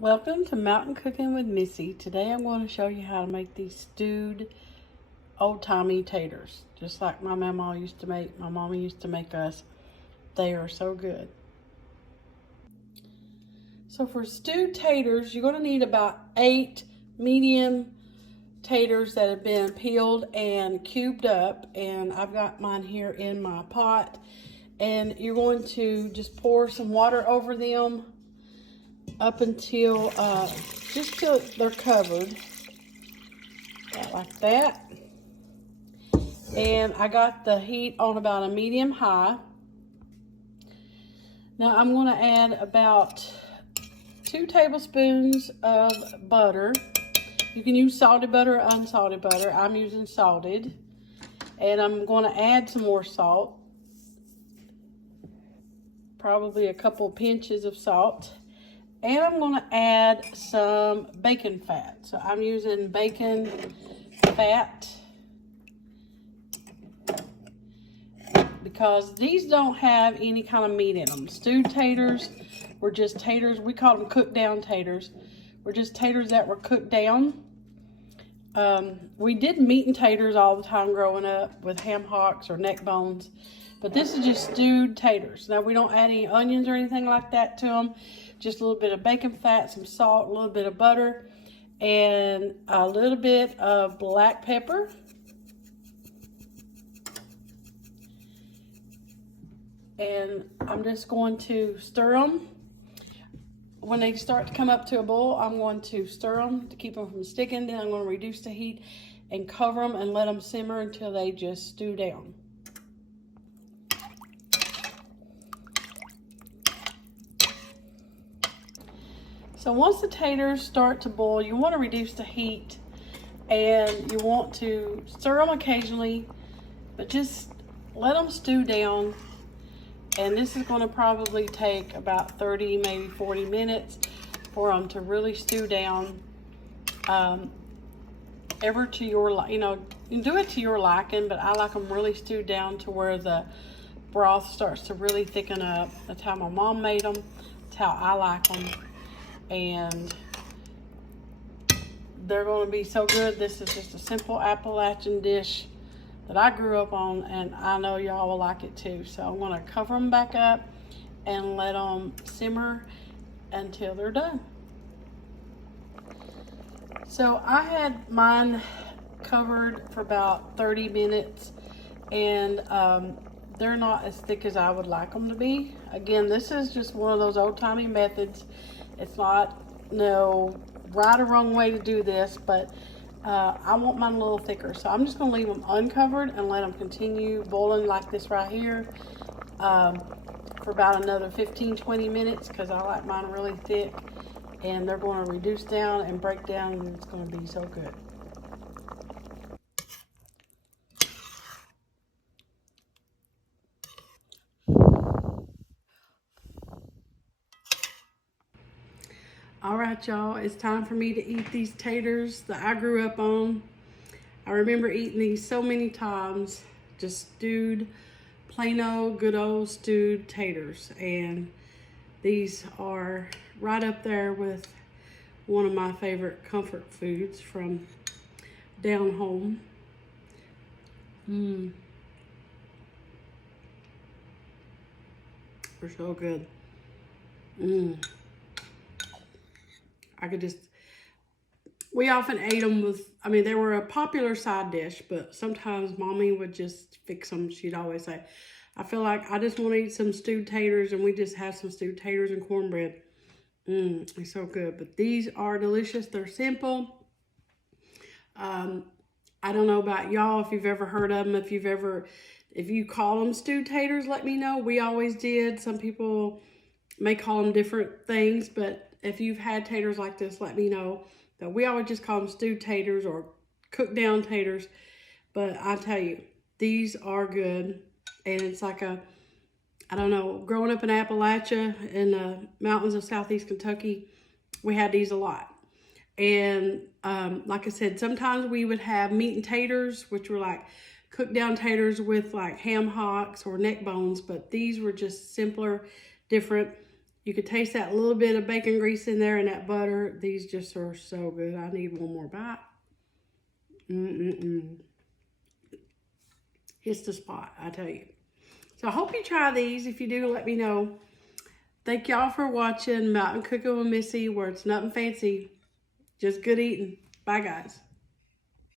Welcome to Mountain Cooking with Missy. Today I'm going to show you how to make these stewed old-timey taters. Just like my mama used to make us. They are so good. So for stewed taters, you're going to need about 8 medium taters that have been peeled and cubed up. And I've got mine here in my pot. And you're going to just pour some water over them up until just till they're covered, like that. And I got the heat on about a medium high. Now I'm going to add about 2 tablespoons of butter. You can use salted butter or unsalted butter. I'm using salted. And I'm going to add some more salt, probably a couple pinches of salt. And I'm going to add some bacon fat. So I'm using bacon fat because these don't have any kind of meat in them. Stewed taters were just taters. We call them cooked down taters. Were just taters that were cooked down. We did meat and taters all the time growing up with ham hocks or neck bones. But this is just stewed taters. Now we don't add any onions or anything like that to them. Just a little bit of bacon fat, some salt, a little bit of butter, and a little bit of black pepper. And I'm just going to stir them. When they start to come up to a boil, I'm going to stir them to keep them from sticking. Then I'm going to reduce the heat and cover them and let them simmer until they just stew down. So once the taters start to boil, you want to reduce the heat and you want to stir them occasionally, but just let them stew down. And this is going to probably take about 30, maybe 40 minutes for them to really stew down. Ever to your, you can do it to your liking, but I like them really stewed down to where the broth starts to really thicken up. That's how my mom made them. That's how I like them. And they're going to be so good. This is just a simple Appalachian dish that I grew up on, and I know y'all will like it too. So I'm going to cover them back up and let them simmer until they're done. So I had mine covered for about 30 minutes, and they're not as thick as I would like them to be. Again, this is just one of those old-timey methods. It's not no right or wrong way to do this, but I want mine a little thicker. So I'm just going to leave them uncovered and let them continue boiling like this right here for about another 15-20 minutes, because I like mine really thick. And they're going to reduce down and break down, and it's going to be so good. All right, y'all, it's time for me to eat these taters that I grew up on. I remember eating these so many times, just stewed, plain old, good old stewed taters. And these are right up there with one of my favorite comfort foods from down home. They're so good. I could just, we often ate them with, they were a popular side dish, but sometimes Mommy would just fix them. She'd always say, I feel like I just want to eat some stewed taters, and we just have some stewed taters and cornbread. It's so good. But these are delicious. They're simple. I don't know about y'all, if you've ever heard of them, if you call them stewed taters, let me know. We always did. Some people may call them different things, but if you've had taters like this, let me know. But we always just call them stewed taters or cooked down taters. But I tell you, these are good. And it's like I don't know, growing up in Appalachia in the mountains of southeast Kentucky, we had these a lot. And like I said, sometimes we would have meat and taters, which were like cooked down taters with like ham hocks or neck bones. But these were just simpler, different. You could taste that little bit of bacon grease in there and that butter. These just are so good. I need one more bite. Hits the spot, I tell you. So I hope you try these. If you do, let me know. Thank y'all for watching Mountain Cooking with Missy, where it's nothing fancy, just good eating. Bye, guys.